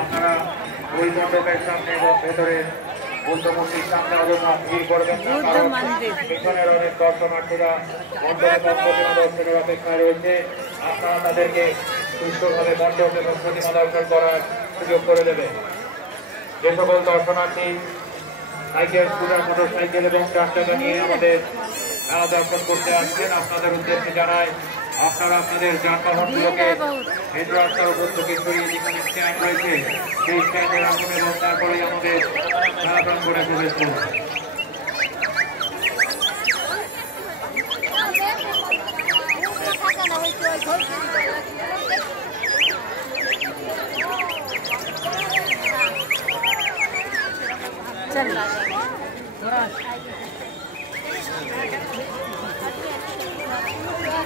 আপনারা ওই মণ্ডপের সামনে এবং ভেতরের বুদ্ধ মূর্তির সামনে ভিড় করবেন না, কারণ পেছনের অনেক দর্শনার্থীরা মণ্ডপে প্রতিমা দর্শনের অপেক্ষায় রয়েছে। আপনারা তাদেরকে সুস্থভাবে মণ্ডপ এবং প্রতিমা দর্শন করার সুযোগ করে দেবেন। যে সকল দর্শনার্থী সাইকেল, স্কুটার, মোটর সাইকেল এবং চার চাকা নিয়ে আমাদের মেলা দর্শন করতে আসছেন, আপনাদের উদ্দেশ্যে জানাই আপনারা আপনাদের যানবাহনগুলোকে মেন রাস্তার উপর থেকে সরিয়ে যেখানে স্ট্যান্ড রয়েছে সেই স্ট্যান্ডে রাখুন এবং তারপরে আমাদের মেলা প্রাঙ্গণে প্রবেশ করুন।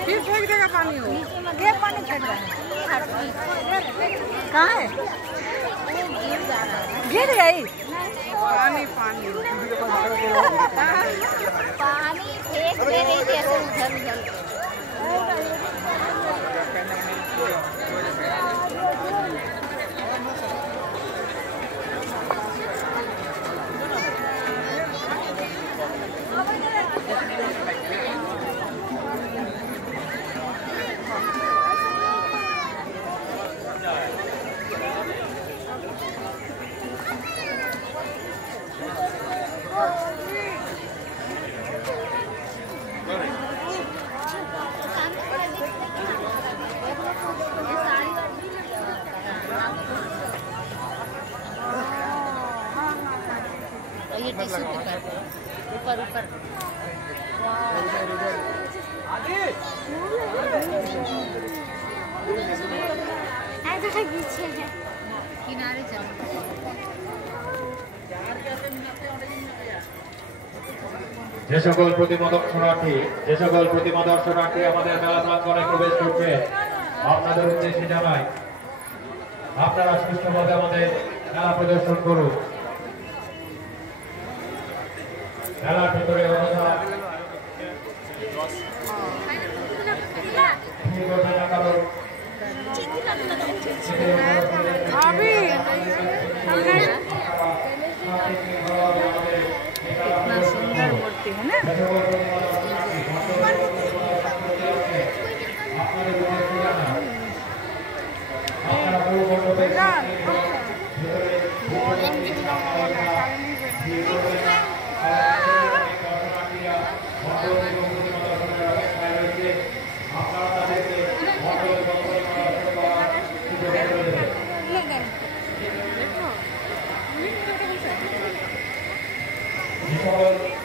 फिर फेंक देगा पानी हो, ये पानी फेंक रहा है, कहाँ है? गिर गई पानी पानी पानी फेंक दे रही थी ऐसे उधर उधर। ये टिश्यू पेपर ऊपर ऊपर किनारे चलो। যে সকল প্রতিমা দর্শনার্থী আমাদের মেলা প্রাঙ্গণে প্রবেশ করছে, আপনাদের উদ্দেশ্যে জানাই আপনারা সুষ্ঠুভাবে আমাদের মেলা প্রদর্শন করুন। মেলার ভিতরে कितना सुंदर मूर्ति है ना। সকল